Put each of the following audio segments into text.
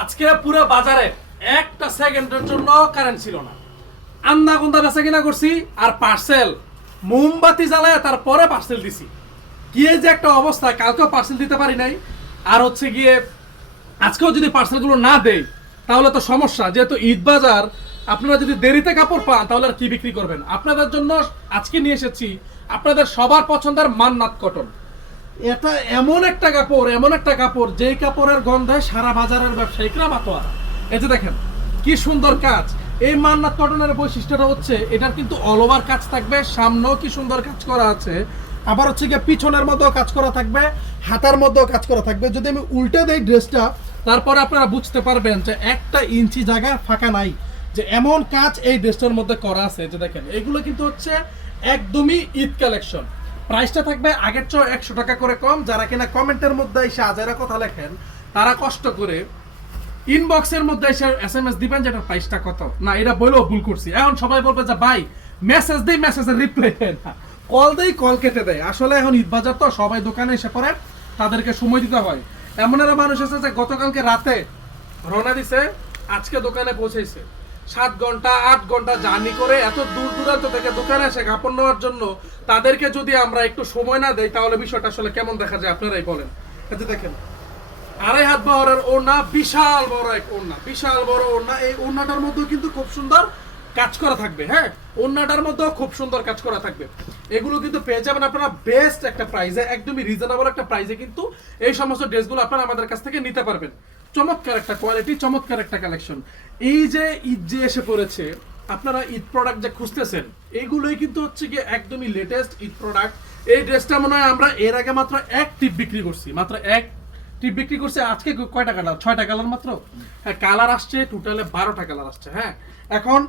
আজকে পুরো বাজারে একটা সেকেন্ডের জন্য কারেন্ট ছিল না। আন্দা গুন্দা বেচা কিনা করছি আর পার্সেল মোমবাতি জ্বালায় তারপরে পার্সেল দিছি। গিয়ে যে একটা অবস্থা, কালকেও পার্সেল দিতে পারি নাই। আর হচ্ছে গিয়ে আজকেও যদি পার্সেলগুলো না দেই, তাহলে তো সমস্যা। যেহেতু ঈদ বাজার আপনারা যদি দেরিতে কাপড় পান, তাহলে আর কি বিক্রি করবেন? আপনাদের জন্য আজকে নিয়ে এসেছি আপনাদের সবার পছন্দের মান্নাত কটন। এটা এমন একটা কাপড়, এমন একটা কাপড়, যেই কাপড়ের গন্ধে সারা বাজারের ব্যবসায়িকরা মাতোয়ারা এই যে দেখেন, কি সুন্দর কাজ। এই মান্নাত কটনের বৈশিষ্ট্যটা হচ্ছে, এটার কিন্তু অল ওভার কাজ থাকবে, সামনেও কি সুন্দর কাজ করা আছে। আবার হচ্ছে গিয়ে পিছনের মধ্যেও কাজ করা থাকবে, হাতার মধ্যেও কাজ করা থাকবে। যদি আমি উল্টে দেই ড্রেসটা, তারপরে আপনারা বুঝতে পারবেন যে একটা ইঞ্চি জায়গা ফাঁকা নাই। যে এমন কাজ এই ড্রেসটার মধ্যে করা আছে যে দেখেন, এগুলো কিন্তু হচ্ছে একদমই ঈদ কালেকশন প্রাইসটা থাকবে আগের চেয়ে একশো টাকা করে কম। যারা কিনা কমেন্টের মধ্যে এসে হাজারা কথা লেখেন, তারা কষ্ট করে ইনবক্সের মধ্যে এসে এস এম এস দিবেন যেটা প্রাইসটা কত। না, এটা বলেও ভুল করছি। এখন সবাই বলবে যে, ভাই মেসেজ দেই মেসেজের রিপ্লাই দেয় না। কল দেই, কল কেটে দেয়। আসলে এখন ঈদ বাজার তো, সবাই দোকানে এসে পড়ে, তাদেরকে সময় দিতে হয়। এমন একটা মানুষ আছে যে, গতকালকে রাতে রওনা দিছে, আজকে দোকানে পৌঁছেছে সাত ঘণ্টা, আট ঘণ্টা জার্নি করে এত দূর দূরান্ত থেকে দোকানে এসে কাপড় নেওয়ার জন্য তাদেরকে যদি আমরা একটু সময় না দেই, তাহলে বিষয়টা আসলে কেমন দেখা যায় আপনারাই বলেন? যে দেখেন, আড়াই হাত বহরের ওড়না, বিশাল বড় এক ওড়না, বিশাল বড় ওড়না। এই ওড়নাটার মধ্যেও কিন্তু খুব সুন্দর কাজ করা থাকবে হ্যাঁ? ওড়নাটার মধ্যেও খুব সুন্দর কাজ করা থাকবে। এগুলো কিন্তু পেয়ে যাবেন আপনারা বেস্ট একটা প্রাইসে একদমই রিজনেবল একটা প্রাইসে কিন্তু এই সমস্ত ড্রেসগুলো আপনারা আমাদের কাছ থেকে নিতে পারবেন। চমৎকার একটা কোয়ালিটি চমৎকার একটা কালেকশন এই যে ঈদ যে এসে পড়েছে, আপনারা ঈদ প্রোডাক্ট যে খুঁজতেছেন এইগুলোই কিন্তু হচ্ছে কি একদমই লেটেস্ট ঈদ প্রোডাক্ট এই ড্রেসটা মনে হয় আমরা এর আগে মাত্র এক টিপ বিক্রি করছি, মাত্র এক টিপ বিক্রি করছে। আজকে কয়টা কালার ছয়টা কালার মাত্র? হ্যাঁ কালার আসছে টোটালে বারোটা কালার আসছে হ্যাঁ। এখন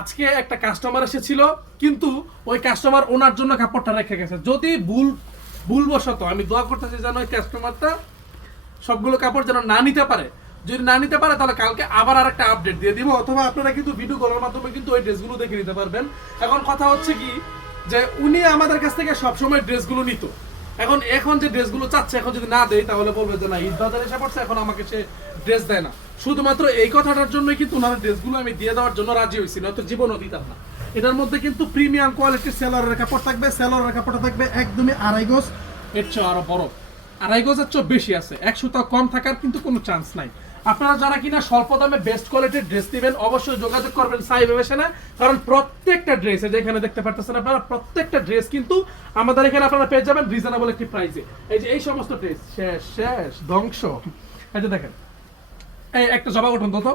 আজকে একটা কাস্টমার এসেছিল, কিন্তু ওই কাস্টমার ওনার জন্য কাপড়টা রেখে গেছে। যদি ভুল, ভুলবশত, আমি দোয়া করতেছি যেন ওই কাস্টমারটা সবগুলো কাপড় যেন না নিতে পারে। যদি না নিতে পারে, তাহলে কালকে আবার আর একটা আপডেট দিয়ে দিব, অথবা আপনারা কিন্তু ভিডিও কলের মাধ্যমে কিন্তু ওই ড্রেসগুলো দেখে নিতে পারবেন। এখন কথা হচ্ছে কি, যে উনি আমাদের কাছ থেকে সবসময় ড্রেসগুলো নিত। এখন এখন যে ড্রেসগুলো চাচ্ছে, এখন যদি না দেয়, তাহলে বলবে যে না, ঈদ বাজার এসে পড়ছে, এখন আমাকে সে ড্রেস দেয় না। শুধুমাত্র এই কথাটার জন্যই কিন্তু ওনার ড্রেসগুলো আমি দিয়ে দেওয়ার জন্য রাজি হয়েছি, নয়তো জীবনও দিতাম না। এটার মধ্যে কিন্তু প্রিমিয়াম কোয়ালিটির সেলরের কাপড় থাকবে সেলরের কাপড়টা থাকবে একদমই আড়াই গোজ, এর চেয়ে আরও বড়। আড়াই গজের চেয়ে বেশি আছে। এক সুতা কম থাকার কিন্তু কোনো চান্স নাই। আপনারা যারা কিনা স্বল্প দামে বেস্ট কোয়ালিটির ড্রেস নেবেন, অবশ্যই যোগাযোগ করবেন সাই ভেবেশনে কারণ প্রত্যেকটা ড্রেস যেখানে দেখতে পারতেছেন আপনারা, প্রত্যেকটা ড্রেস কিন্তু আমাদের এখানে আপনারা পেয়ে যাবেন রিজনেবল একটি প্রাইসে এই যে এই সমস্ত ড্রেস শেষ শেষ, ধ্বংস। এই যে দেখেন, এই একটা জবা গঠন তো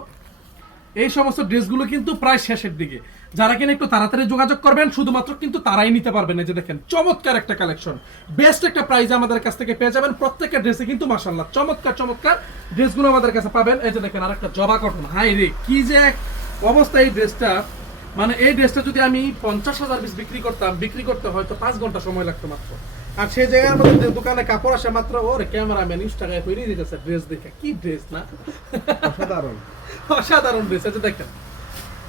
এই সমস্ত ড্রেসগুলো কিন্তু প্রায় শেষের দিকে। যারা কিনা একটু তাড়াতাড়ি যোগাযোগ করবেন শুধুমাত্র কিন্তু তারাই নিতে পারবেন। এই যে দেখেন চমৎকার একটা কালেকশন বেস্ট একটা প্রাইজ আমাদের কাছ থেকে পেয়ে যাবেন। প্রত্যেকটা ড্রেসে কিন্তু মাসাল্লাহ চমৎকার চমৎকার ড্রেসগুলো আমাদের কাছে পাবেন। এই যে দেখেন আর একটা জবা কটন হাই রে কি যে অবস্থা এই ড্রেসটা মানে এই ড্রেসটা যদি আমি পঞ্চাশ হাজার পিস বিক্রি করতাম বিক্রি করতে হয়তো পাঁচ ঘণ্টা সময় লাগতো মাত্র। আর সেই জায়গার মধ্যে দোকানে কাপড় আসে মাত্র ওর ক্যামেরাম্যান ইনস্টাগ্রামে তৈরি দিতেছে ড্রেস দেখে। কি ড্রেস না? অসাধারণ। অসাধারণ ড্রেস আছে দেখেন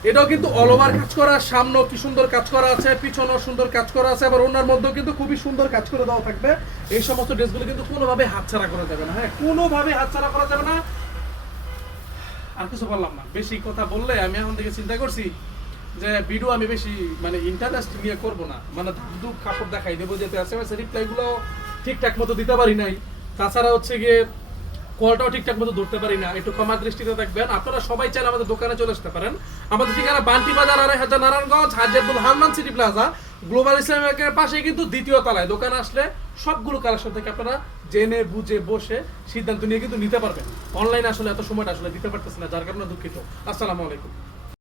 এটাও কিন্তু অল ওভার কাজ করা, সামনেও কি সুন্দর কাজ করা আছে, পিছনেও সুন্দর কাজ করা আছে, আবার ওনার মধ্যেও কিন্তু খুবই সুন্দর কাজ করে দেওয়া থাকবে। এই সমস্ত ড্রেসগুলো কিন্তু কোনোভাবে হাতছাড়া করা যাবে না হ্যাঁ কোনোভাবে হাতছাড়া করা যাবে না। আর কিছু বললাম না, বেশি কথা বললে আমি এখন থেকে চিন্তা করছি যে ভিডিও আমি বেশি মানে ইন্টারেস্ট নিয়ে করব না। মানে দু কাপড় দেখাই দেবো, যেতে আছে রিপ্লাই গুলো ঠিকঠাক মতো দিতে পারি নাই। তাছাড়া হচ্ছে গিয়ে কলটাও ঠিকঠাক মতো ধরতে পারি না। একটু ক্ষমা দৃষ্টিতে থাকবেন আপনারা সবাই চাইলে আমাদের দোকানে চলে আসতে পারেন। আমাদের ঠিকানা বান্টি বাজার আড়াই হাজার নারায়ণগঞ্জ, হাজারদুল হারমান সিটি প্লাজা। গ্লোবাল ইসলামের পাশে কিন্তু দ্বিতীয় তলায় দোকান আসলে সবগুলো কালেকশন থেকে আপনারা জেনে, বুঝে, বসে সিদ্ধান্ত নিয়ে কিন্তু নিতে পারবেন। অনলাইনে আসলে এত সময়টা আসলে দিতে পারতেছে না, যার কারণে দুঃখিত। আসসালামু আলাইকুম।